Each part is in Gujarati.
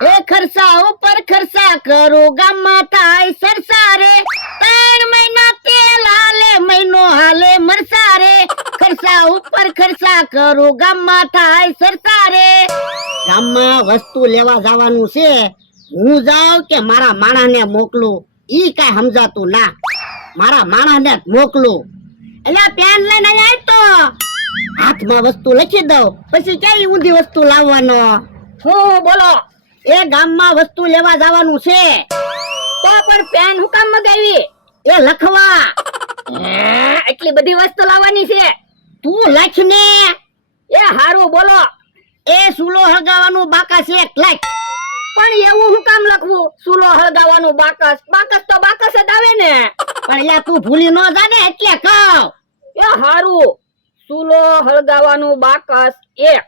એ ખર્ચા ઉપર ખર્ચા કરો ગામમાં થાય સરસા રે 3 મહિના તેલ હાલે મહિનો હાલે મરસા રે ખર્ચા ઉપર ખર્ચા કરો ગામમાં થાય સરસા રે ગામમાં વસ્તુ લેવા જવાનું છે હું જાઉં કે મારા માણાને મોકલું ઈ કાઈ સમજાતું ના મારા માણાને જ મોકલું એટલે પેન લઈને આય તો હાથમાં વસ્તુ લખી દઉં પછી કઈ ઊંધી વસ્તુ લાવવાનો હું બોલો એ ગામમાં વસ્તુ લેવા જવાનું છે તો પણ પેન હું કામ મગાવી એ લખવા એટલી બધી વસ્તુ લાવવાની છે તું લખ ને એ હારું બોલો એ સૂલો હળગાવાનું બાકસ એક લખ પણ એવું હું કામ લખવું સૂલો હળગાવાનું બાકસ બાકસ તો બાકસ જ આવે ને પણ યા તું ભૂલી ન જા ને એટલે કહું એ હારું સૂલો હળગાવાનું બાકસ એક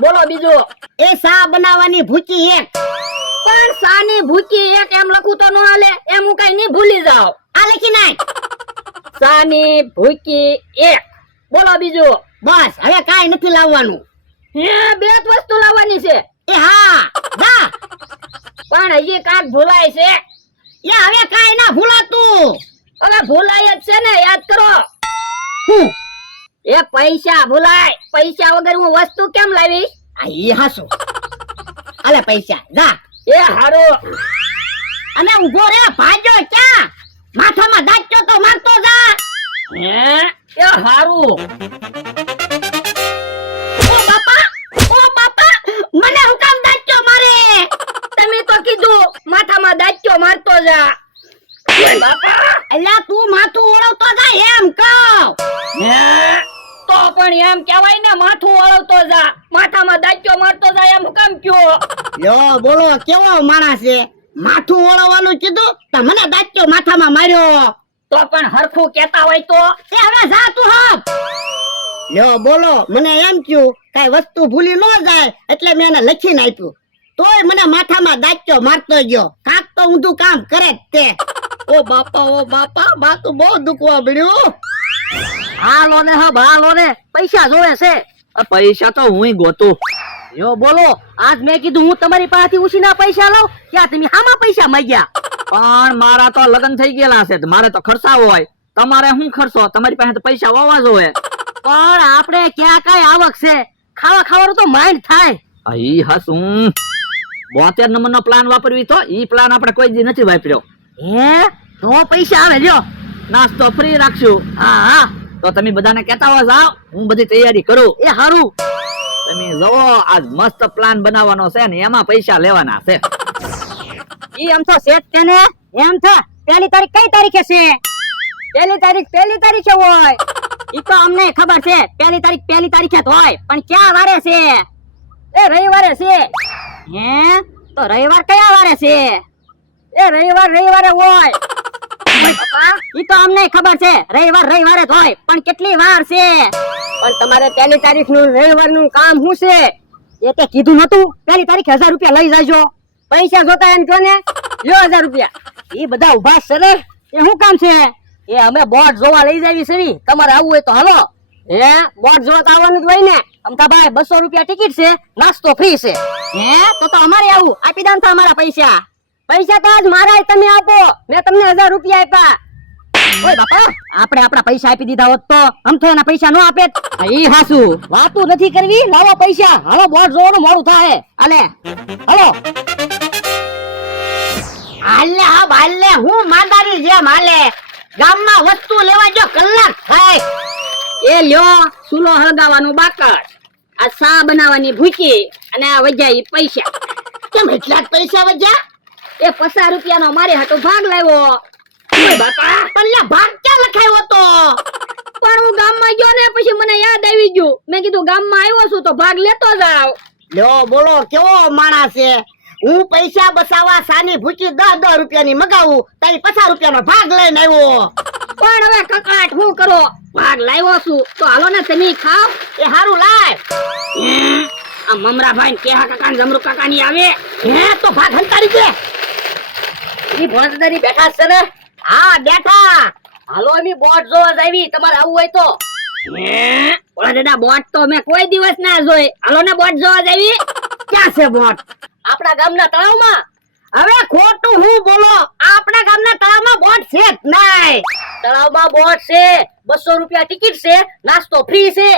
બોલો બીજો એ સા બનાવવાની ભૂકી એક પણ સાની ભૂકી એક એમ લખું તો ન હાલે એમ હું કઈ નહીં ભૂલી જાવ આ લખી નાખ સાની ભૂકી એક બોલો બીજો બસ હવે કાઈ નથી લાવવાનું હે બે જ વસ્તુ લાવવાની છે એ હા જા પણ હજી કાક ભૂલાય છે એ હવે કાઈ ના ભૂલાતું અલે ભૂલાય જ છે ને યાદ કરો હું એ પૈસા ભૂલાય પૈસા વગર હું વસ્તુ કેમ લાવીશ આ ઈ હાસુ અલે પૈસા જા એ હારો અને ઉભો રે ભાજો ક્યાં માથામાં દાચ્યો તો મારતો જા હે એ હારું ઓ બાપા મને હું કામ દાચ્યો મારે તમે તો કીધું માથામાં દાચ્યો મારતો જા બાપા અલ્યા તું માથું ઓળવતો જા એમ કહું હે તો પણ એમ કહેવાય ને માથું ઓળવતો જા માથામાં દાચ્યો મારતો જા એમ કેમ કયો યો બોલો કેવો માણસ છે માથું ઓળવવાનું કીધું તો મને દાચ્યો માથામાં માર્યો તો પણ હરખું કહેતા હોય તો એ હવે જા તું હપ યો બોલો મને એમ કયું કઈ વસ્તુ ભૂલી ન જાય એટલે મેં એને લખીને આપ્યું તોય મને માથામાં દાચ્યો મારતો ગયો કાક તો ઊંધું કામ કરે જ તે ઓ બાપા બાતું બહુ દુખવા મળ્યું હાલો ને હા હાલો ને પૈસા જોવે છે પૈસા તો હું ગોતું યો બોલો આજ મેં કીધું હું તમારી પાસેથી ઉછીના પૈસા લઉં ત્યાં તમે હામાં પૈસા માંગ્યા પણ મારા તો લગ્ન થઈ ગયેલા છે મારે તો ખર્ચા હોય તમારે શું ખર્ચો તમારી પાસે તો પૈસા વાવા જોઈએ પણ આપણે ક્યાં કઈ આવક છે ખાવાનું તો માઇન્ડ થાય ઈ હસું 72 નંબરનો પ્લાન વાપરવી તો ઈ પ્લાન આપણે કોઈ દી નથી વાપર્યો હે તો પૈસા આવે લ્યો નાસ્તો ફ્રી રાખશું હા તો તમે બધાને કહેતા હો જાવ હું બધી તૈયારી કરું એ હારું તમે જોવો આજ મસ્ત પ્લાન બનાવવાનો છે ને એમાં પૈસા લેવાના છે ઈ એમ તો સેટ તેને એમ છે પહેલી તારીખ કઈ તારીખે છે પહેલી તારીખે હોય ઈ તો અમને ખબર છે પહેલી તારીખે જ હોય પણ ક્યાં વારે છે એ રવિવારે છે હે તો રવિવાર કયા વારે છે એ રવિવારે હોય ઈ તો અમને ખબર છે રવિવારે જ હોય પણ કેટલી વાર છે પણ તમારે પહેલી તારીખ નું રવિવાર નું કામ શું છે એ તે કીધું નતું પહેલી તારીખે 1000 રૂપિયા લઈ જાજો પૈસા જોતા એમ કહો ને લ્યો 1000 રૂપિયા એ બધા ઉભા છે ને એ શું કામ છે એ અમે બોટ જોવા લઈ જાવી છે તમારે આવવું હોય તો હાલો હે બોટ જોવા આવવાનું જ હોય ને અમતાભાઈ 200 રૂપિયા ટિકિટ છે નાસ્તો ફ્રી છે હે તો અમારે આવું આપી દાન તો અમારા પૈસા તો આજ મારા તમે આપો મેં તમને 1000 રૂપિયા આપ્યા ઓય બાપા આપણે આપણા પૈસા આપી દીધા હોત તો આમ તો એના પૈસા નો આપે ઈ હાસુ વાતું નથી કરવી લાવો પૈસા હાલો બોટ જોવાનું મોડું થાય હાલે હાલો હાલે હું માંદારી જેમ હાલે ગામમાં વસ્તુ લેવા જો કલાક થાય એ લ્યો સૂલો હળગાવાનું બાકસ આ સા બનાવવાની ભૂકી અને આ વજાઈ પૈસા કેમ એટલા જ પૈસા વજ્યા એ 50 રૂપિયાનો મારે હાટો ભાગ લાવ્યો ઓય બાપા પણ લ્યા ભાગ ક્યાં લખાયો તો પણ હું ગામમાં ગયો ને પછી મને યાદ આવી ગયું મેં કીધું ગામમાં આવ્યો છું તો ભાગ લેતો જાવ લ્યો બોલો કેવો માણસ છે હું પૈસા બસાવા સાની ભૂકી 10 રૂપિયાની મગાવું તારી 50 રૂપિયાનો ભાગ લઈને આવ્યો પણ હવે કકાટ હું કરો ભાગ લાવ્યો છું તો હાલો ને તમે ખાવ એ હારું લાય આ મમરાભાઈ ને કેહા કાકા ને જમરૂ કાકા ની આવે હે તો ભાગ હંતારી દે ઈ ભોંસદારી બેઠા છે ને હા બેઠા હાલો અમે બોટ જોવા જાવી તમારે આવવું હોય તો ઓલા દાદા બોટ તો મેં કોઈ દિવસ ના જોઈ હાલો ને બોટ જોવા જાવી ક્યાં છે બોટ? આપણા ગામના તળાવમાં. હવે ખોટું હું બોલો, આપણા ગામના તળાવમાં બોટ છે જ નહીં. તળાવમાં બોટ છે, 200 રૂપિયા ટિકિટ છે, નાસ્તો ફ્રી છે.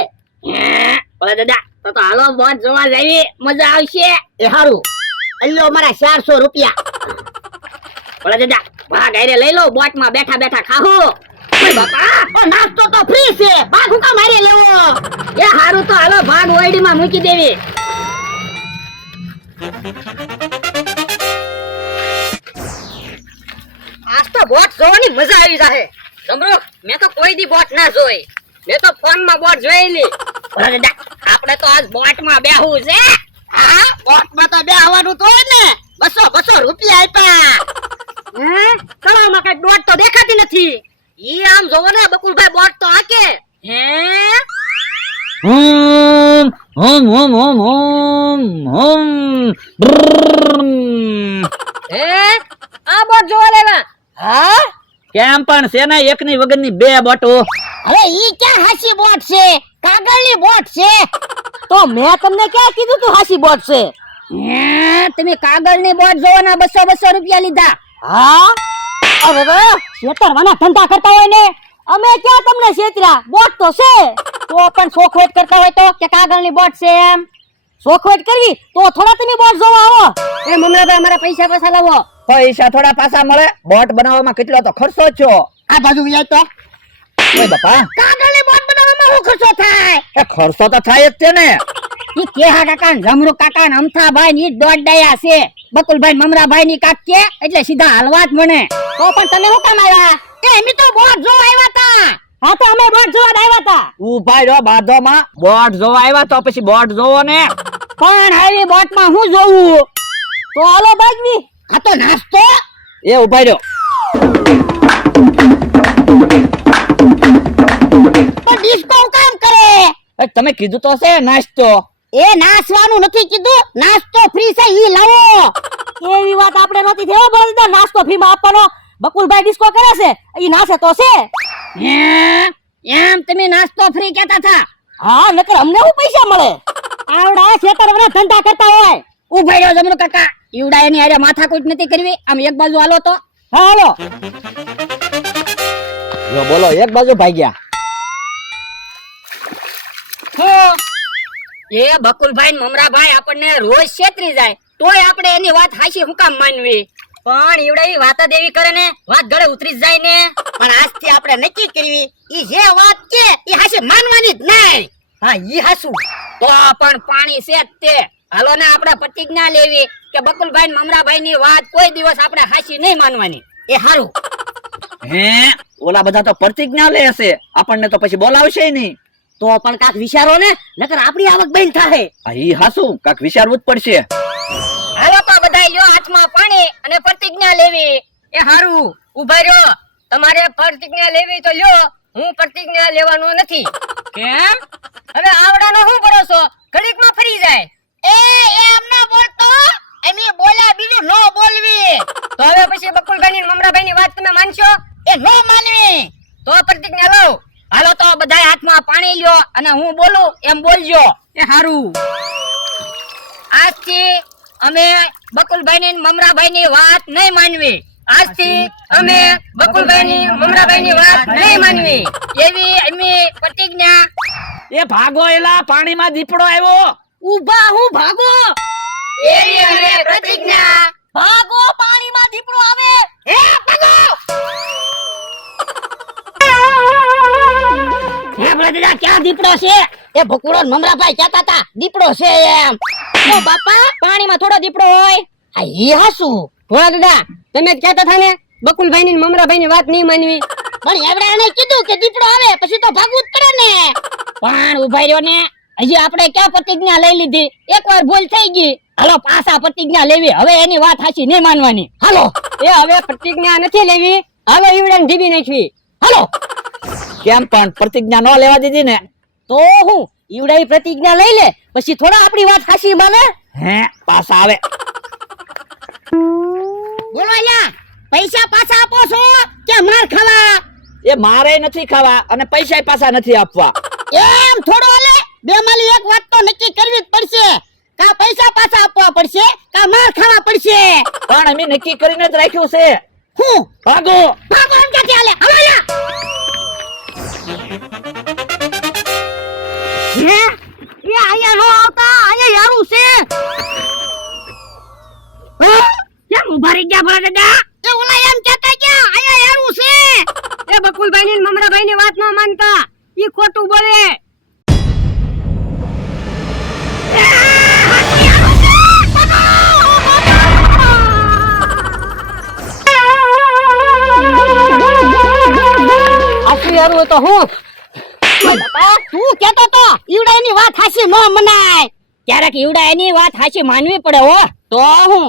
ઓલા દાદા, તો હાલો બોટ જોવા જઈએ, મજા આવશે. એ હારું, અલ્યો મારા 400 રૂપિયા. ઓલા દાદા, ભાગ આરે લઈ લો, બોટમાં બેઠા બેઠા ખાહો. ઓય બાપા, ઓ નાસ્તો તો ફ્રી છે, ભાગ હું કામ હારે લેવો? એ હારું તો હાલો ભાગ ઓયડીમાં મૂકી દેવી. આજ તો બોટ જોવાની મજા આવી જાહે. જમરો, મેં તો કોઈ દી બોટ ના જોઈ. મેં તો ફોનમાં બોટ જોયેલી. ઓલા દાદા, આપણે તો આજ બોટમાં બેહવું છે. હા બોટમાં તો બેહવાનું તો હોય ને. 200 રૂપિયા આપ્યા. હે? તળાવમાં કઈ બોટ તો દેખાતી નથી. ઈ આમ જોવો ને બકુલભાઈ બોટ તો આકે. હે? હે? આ બોટ જોવા લેવા. હા કેમ પણ છે ને એકની વગરની બે બોટો. હવે ઈ ક્યાં હાસી બોટ છે? કાગળની બોટ છે. તો મેં તમને ક્યાં કીધું તું હાસી બોટ છે? તમે કાગળની બોટ જોવાના 200 રૂપિયા લીધા. હા? અરે રે, છેતરવાના ધંધા કરતા હોય ને. અમે ક્યાં તમને છેતર્યા? બોટ તો છે. તો પણ શોખવટ કરતા હોય તો કે કાગળની બોટ છે એમ. શોખવટ કરવી તો થોડા તમે બોટ જોવા આવો. એ મમરાભાઈ અમારા પૈસા પાછા લાવો. પૈસા થોડા પાછા મળે, બોટ બનાવવામાં કેટલો તો ખર્ચો છો. આ બાજુ વ્યાય તો ઓય બાપા, કાગળની બોટ બનાવવામાં શું ખર્ચો થાય? એ ખર્ચો તો થાય જ છે ને. ઈ કેહા કાકા ને જમરૂ કાકા ને અમથાભાઈ ની દોડ ડાયા છે. બકુલભાઈ ને મમરાભાઈ ની કાક કે એટલે સીધા હાલવા જ મને. તો પણ તમે શું કામ આવ્યા? એ એમ તો બોટ જોવા આવ્યા તા. હા તો અમે બોટ જોવા જ આવ્યા હતા. ઉભા રહ્યો બાધોમાં, બોટ જોવા આવ્યા તો પછી બોટ જોવો ને. પણ આવી બોટ માં હું જોવું? તો હાલો બાજવી. આ તો નાસ્તો. એ ઉભા રહ્યો, તો ડિસ્કો કામ કરે. એ તમે કીધું તો છે નાસ્તો. એ નાસવાનું નથી કીધું, નાસ્તો ફ્રી છે ઈ લાવો. એવી વાત આપણે નહોતી થયો બોલતા. નાસ્તો ફ્રીમાં આપવાનો. બકુલભાઈ ડિસ્કો કરે છે, ઈ નાસે તો છે. હે એમ તમે નાસ્તો ફ્રી કહેતા હતા? હા, નકર અમને શું પૈસા મળે? આવડા છેતરવાના ધંધા કરતા હોય. ઉભા રહ્યો જમરૂ કાકા, ઈવડા એની હારે માથાકૂટ નથી કરવી. આમ એક બાજુ હાલો તો. હા હાલો. લો બોલો, એક બાજુ ભાગ્યા. એ બકુલભાઈ ને મમરાભાઈ આપણને રોજ છેતરી જાય તોય આપણે એની વાત હાચી હું કામ માનવી? પણ ઈવડે ઈ વાત જ એવી કરે ને, વાત ગળે ઉતરી જ જાય ને. પણ આજથી આપણે નક્કી કરવી, ઈ જે વાત કે ઈ હાશે માનવાની જ નહીં. હા, ઈ હાસુ. તો પણ પાણી છે જ તે. હાલો ને આપણે પ્રતિજ્ઞા લેવી કે બકુલભાઈ ને મમરાભાઈ ની વાત કોઈ દિવસ આપણે હાચી નહીં માનવાની. એ હારું. હે ઓલા બધા તો પ્રતિજ્ઞા લે છે, આપણને તો પછી બોલાવશે નહીં. તો પણ કાક વિચારો ને, નકર આપણી આવક બંધ થાય. આ ઈ હાસુ કાક વિચારવું જ પડશે. હાલો તો બધાય લ્યો હાથમાં પાણી અને પ્રતિજ્ઞા લેવી. એ હારું, ઉભા રહ્યો. તમારે પ્રતિજ્ઞા લેવી તો લ્યો, હું પ્રતિજ્ઞા લેવાનો નથી. કેમ? હવે આવડાનો શું ભરોસો, ઘડીકમાં ફરી જાય. એ એમ ન બોલતો, એમે બોલ્યા બીજું નો બોલવી. તો હવે પછી બકુલભાઈ ની મમરાભાઈ ની વાત તમે માનશો? એ નો માનવી. તો પ્રતિજ્ઞા લો. હાલો તો બધાય હાથમાં પાણી લ્યો અને હું બોલું એમ બોલજો. એ હારું. આજથી અમે બકુલભાઈ ની મમરાભાઈ ની વાત નહીં માનવી. આજથી અમે બકુલભાઈ ની મમરાભાઈ ની વાત નહીં માનવી. એવી અમે પ્રતિજ્ઞા. એ ભાગો, એલા પાણીમાં દીપડો આવ્યો. ઉભા હું ભાગો. એવી અમે પ્રતિજ્ઞા. ભાગો, પાણીમાં દીપડો આવે. એ ભાગો. હે દાદા, ક્યાં દીપડો છે? એ ભકુડો ને મમરાભાઈ કહેતા હતા દીપડો છે એમ. ઓ બાપા, પાણીમાં થોડો દીપડો હોય. આ ઈ હાસુ. ભોળા દાદા, તમે જ કહેતા હતા ને બકુલભાઈ ની મમરાભાઈ ની વાત નહીં માનવી. પણ એવડે એને કીધું કે દીપડો આવે પછી તો ભાગવું જ પડે ને. પણ ઉભા રહ્યો ને, હજી આપણે ક્યાં પ્રતિજ્ઞા લઈ લીધી? એકવાર ભૂલ થઈ ગઈ. હાલો પાછા પ્રતિજ્ઞા લેવી. હવે એની વાત સાચી નહીં માનવાની. હાલો. એ હવે પ્રતિજ્ઞા નથી લેવી. હાલો ઈવડાને ઢીબી નાખવી. હાલો. કેમ પણ પ્રતિજ્ઞા ન લેવા દીધી ને? તો હું ઈવડાઈ પ્રતિજ્ઞા લઈ લે પછી થોડા આપણી વાત સાચી માને. હે પાછા આવે. બોલો અહીંયા, પૈસા પાછા આપો છો કે માર ખાવા? એ મારે નથી ખાવા અને પૈસા પાછા નથી આપવા. એમ થોડો હાલે. બે માલી એક વાત તો નક્કી કરવી જ પડશે. કા પૈસા પાછા આપવા પડશે કા માર ખાવા પડશે. પણ અમે નક્કી કરીને જ રાખ્યું છે. હું ભાગો. ભાગો એમ ક્યાંથી હાલે? હાલો યા. હે એ આયા નો આવતા, આયા યારું છે. કેમ ઉભા રહી ગયા ભલા દાદા? એ ઓલા એમ કહેતા કે આયા યારું છે. એ બકુલભાઈ ની મમરાભાઈ ની વાત ન માનતા, ઈ ખોટું બોલે. આખી યારું હોય તો હું તું કેતો તો ઈવડા એની વાત હાસી ન મનાય. ક્યારેક ઈવડા એની વાત હાસી માનવી પડે હો. તો હું